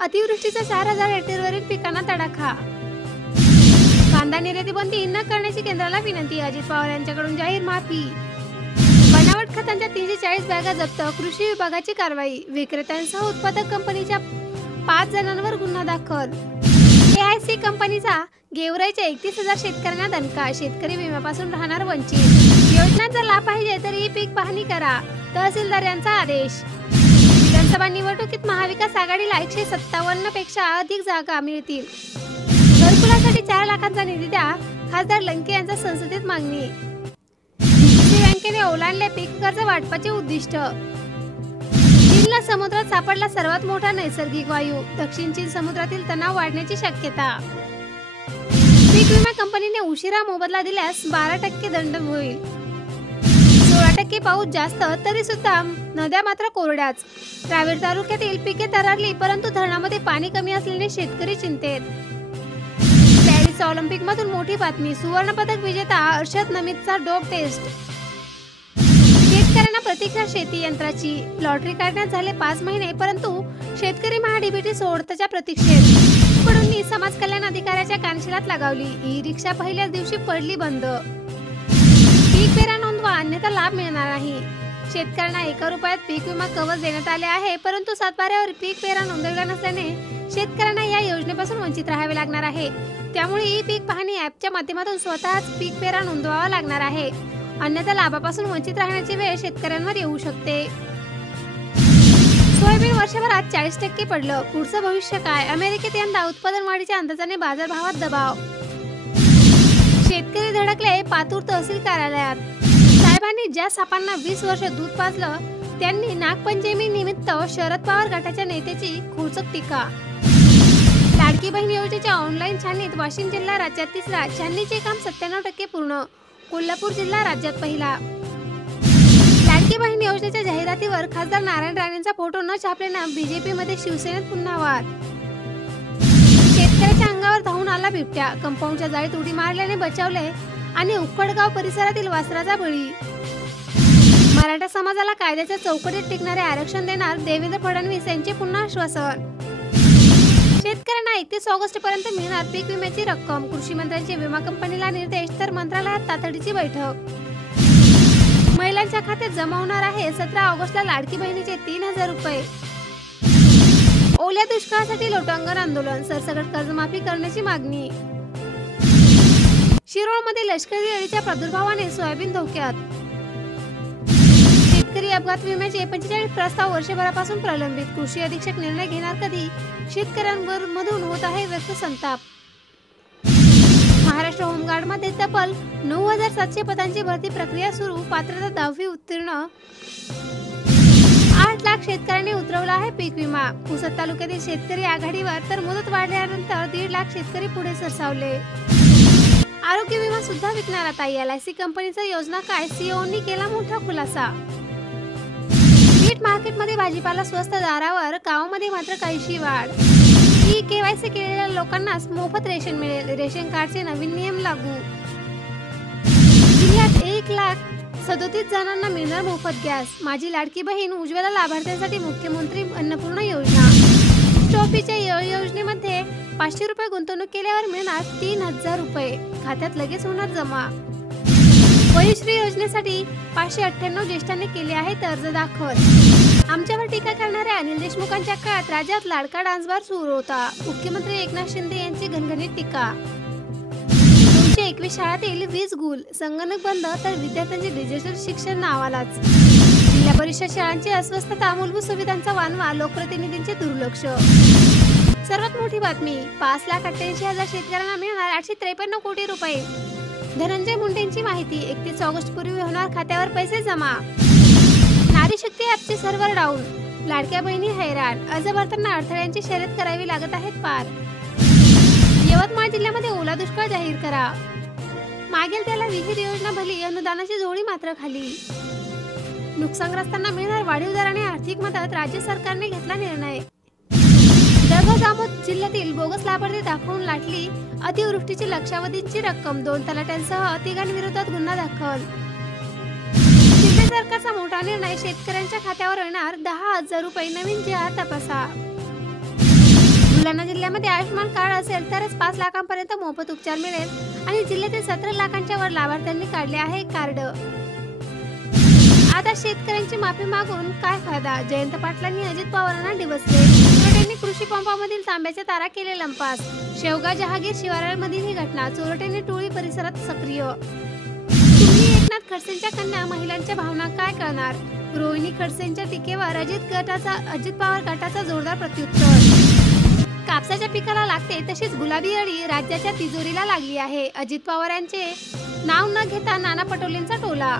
अतिवृष्टीचा 4,000 हेक्टरवरील पिकांना तडाखा. कांदा निर्याती बंदी न करण्याची केंद्राला विनंती. अजित पवार यांच्याकडून जाहीर माफी. बनावट खतांच्या 340 बॅगा जप्त. कृषी विभागाची कारवाई. विक्रेत्यांसह उत्पादक कंपनीच्या 5 जणांवर गुन्हा दाखल. AIC कंपनीचा गेवराईच्या 31,000 शेतकऱ्यांना दणका. शेतकरी विम्यापासून राहणार वंचित. योजनांचा लाभ पाहिजे तर ई पीक पाहणी करा. तहसीलदार यांचा आदेश. विधानसभा निवडणुकीत महाविकास आघाडीला 157 पेक्षा अधिक जागा मिळतील. घरकुलासाठी 4 लाखांचा निधी द्या. खासदार लंके यांचा संसदेत मागणी. DCC बँकेने ओलांडले पीक कर्ज वाटपाचे उद्दिष्ट. चीनला समुद्रात सापडला सर्वात मोठा नैसर्गिक वायू. दक्षिण चीन समुद्रातील तणाव वाढण्याची शक्यता. पीक विमा कंपनीने उशिरा मोबदला दिल्यास 12% दंड होईल. 16% पाऊस जास्त तरी सुद्धा नद्या मात्र कोरड्याच. रावेर तालुक्यातील पिके तरारली परंतु धरणामध्ये पाणी कमी असल्याने शेतकरी चिंतेत. पॅरिस ऑलिम्पिक मधून मोठी बातमी. सुवर्ण पदक विजेता अर्षद नमीतचा डोप टेस्ट. शेतकऱ्यांना प्रतिक्रिया शेती यंत्राची. लॉटरी काढण्यात झाले 5 महिने परंतु शेतकरी महाडीबीटी सोडताच्या प्रतीक्षेत. कडून समाज कल्याण अधिकाऱ्याच्या कानशिलात लगावली. ई रिक्षा पहिल्याच दिवशी पडली बंद. पीक पेरा नोंदवा अन्यथा लाभ मिळणार नाही. शेतकऱ्यांना 1 रुपयात पीक विमा कवच देण्यात आले आहे परंतु सातबाऱ्यावर पीक पेरा नोंदवला नसल्याने शेतकऱ्यांना या योजनेपासून वंचित राहावे लागणार आहे. त्यामुळे ई पीक पाहणी ॲपच्या माध्यमातून स्वतःच पीक पेरा नोंदवावा लागणार आहे. अन्यथा लाभापासून वंचित राहण्याची वेळ शेतकऱ्यांवर येऊ शकते. सोयाबीन वर्षभरात 40% पडलं. पुढचं भविष्य काय? अमेरिकेत यंदा उत्पादन वाढीच्या अंदाजाने बाजारभावात दबाव. शेतकरी धडकले पातूर तहसील कार्यालयात. साहेबांनी ज्या सापांना 20 वर्ष दूध पाजलं त्यांनी नागपंचमी निमित्त शरद पवार गटाच्या नेत्याची खोचक टीका. लाडकी बहीण योजनेच्या ऑनलाईन छाननीत वाशिम जिल्हा राज्यात 3रा. छाननीचे काम 97% पूर्ण. कोल्हापूर जिल्हा राज्यात पहिला. लाडकी बहीण योजनेच्या जाहिरातीवर खासदार नारायण राणेंचा फोटो न छापल्याने बीजेपी मध्ये शिवसेनेत पुन्हा वाद. शेतकऱ्याच्या अंगावर धावून आला बिबट्या. कंपाऊंडच्या जाळीत उडी मारल्याने बचावले आणि उक्कडगाव परिसरातील वासराचा बळी. मराठा समाजाला कायद्याच्या चौकटीत टिकणारे आरक्षण देणार. देवेंद्र फडणवीस यांचे पुन्हा आश्वासन. शेतकऱ्यांना 31 ऑगस्ट पर्यंत मिळणार पीक विम्याची रक्कम. कृषी मंत्र्यांचे विमा कंपनीला निर्देश तर मंत्रालयात तातडीची बैठक. महिलांच्या खात्यात जमा होणार आहे 17 ऑगस्टला लाडकी बहिणीचे 3,000 रुपये. ओल्या दुष्काळासाठी लोटांगण आंदोलन. सरसकट कर्जमाफी करण्याची मागणी. शिरोळमध्ये लष्करी अळीच्या प्रादुर्भावाने सोयाबीन धोक्यात. शेतकरी अपघात विम्याचे 45 प्रस्ताव वर्षभरापासून प्रलंबित. कृषी अधीक्षक निर्णय घेणार कधी? शेतकऱ्यांमधून होत आहे व्यक्त संताप. महाराष्ट्र होमगार्डमध्ये तब्बल 9,700 पदांची भरती प्रक्रिया सुरू. पात्रता 10वी उत्तीर्ण. 8 लाख शेतकऱ्यांनी उतरवला आहे पीक विमा. पुसद तालुक्यातील शेतकरी आघाडीवर तर मुदत वाढल्यानंतर 1.5 लाख शेतकरी पुढे सरसावले. आरोग्य विमा सुद्धा विकणार आता. LIC कंपनीचा योजना काय? CEOंनी केला मोठा खुलासा. मीट मार्केटमध्ये भाजीपाला स्वस्त दरावर. गावामध्ये मात्र काहीशी वाढ. KYC केलेल्या लोकांनाच मोफत रेशन मिळेल. रेशन कार्डचे नवीन नियम लागू. जिल्ह्यात 1,37,000 जणांना मिळणार मोफत गॅस. माझी लाडकी बहीण उज्ज्वला लाभार्थ्यांसाठी मुख्यमंत्री अन्नपूर्णा योजना. स्टॉपीच्या योजनेमध्ये 500 रुपये गुंतवणूक केल्यावर मिळणार 3,000 रुपये. खात्यात लगेच होणार जमा. वयोश्री योजनेसाठी 598 ज्येष्ठांनी केले आहेत अर्ज दाखल. आमच्यावर टीका करणाऱ्या अनिल देशमुखांच्या काळात राज्यात लाडका डान्स बार सुरू होता. मुख्यमंत्री एकनाथ शिंदे यांची घणघणीत टीका. 221 शाळांतील वीज गुल. संगणक बंद तर विद्यार्थ्यांचे डिजिटल शिक्षण नावालाच. जिल्हा परिषद शाळांची अस्वस्थता. मूलभूत सुविधांचा वानवा. लोकप्रतिनिधींचे दुर्लक्ष. सर्वात मोठी बातमी. 5,88,000 शेतकऱ्यांना मिळणार 853 कोटी रुपये. धनंजय मुंडेंची माहिती. 31 ऑगस्ट पूर्वी होणार खात्यावर पैसे जमा. नारी शक्ती ॲपचे सर्व्हर डाऊन. लाडक्या बहिणी हैराण. अर्ज भरताना अडथळ्यांची शर्यत करावी लागत आहेत पार. यवतमाळ जिल्ह्यामध्ये ओला दुष्काळ जाहीर करा. मागेल त्याला विहीर योजना भली. अनुदानाची जोडी मात्र खाली. नुकसानग्रस्तांना मिळणार वाढीव दराने आर्थिक मदत. राज्य सरकारने घेतला निर्णय. दामोद जिल्ह्यातील बोगस लाभार्थी दाखवून लाटली अतिवृष्टीची लक्षावधीची रक्कम. 2 तलाट्यांसह 3 विरोधात गुन्हा दाखल. शिंदे सरकारचा मोठा निर्णय. शेतकऱ्यांच्या खात्यावर येणार 10,000 रुपये. नवीन जी.आर तपासा. बुलढाणा जिल्ह्यामध्ये आयुष्यमान कार्ड असेल तरच 5 लाखांपर्यंत मोफत उपचार मिळेल आणि जिल्ह्यातील 17 लाखांच्या वर लाभार्थ्यांनी काढले आहे कार्ड। आता शेतकऱ्यांची माफी मागून काय फायदा? जयंत पाटलांनी अजित पवारांना डिवचले। चोरट्यांनी कृषी पंपामधील तांब्याच्या तारा केले लंपास। शेवगाव जहागीर शिवारामधील ही घटना। चोरट्यांनी टोळी परिसरात सक्रिय। तुम्ही एकनाथ खडसेंच्या कन्या महिलांच्या भावना काय कळणार? रोहिणी खडसेंच्या टीकेवर अजित पवार गटाचा जोरदार प्रत्युत्तर। कापसाच्या पिकाला लागते तशीच गुलाबी अळी राज्याच्या तिजोरीला लागली आहे। अजित पवार यांचे नाव न घेता नाना पटोलेंचा टोला।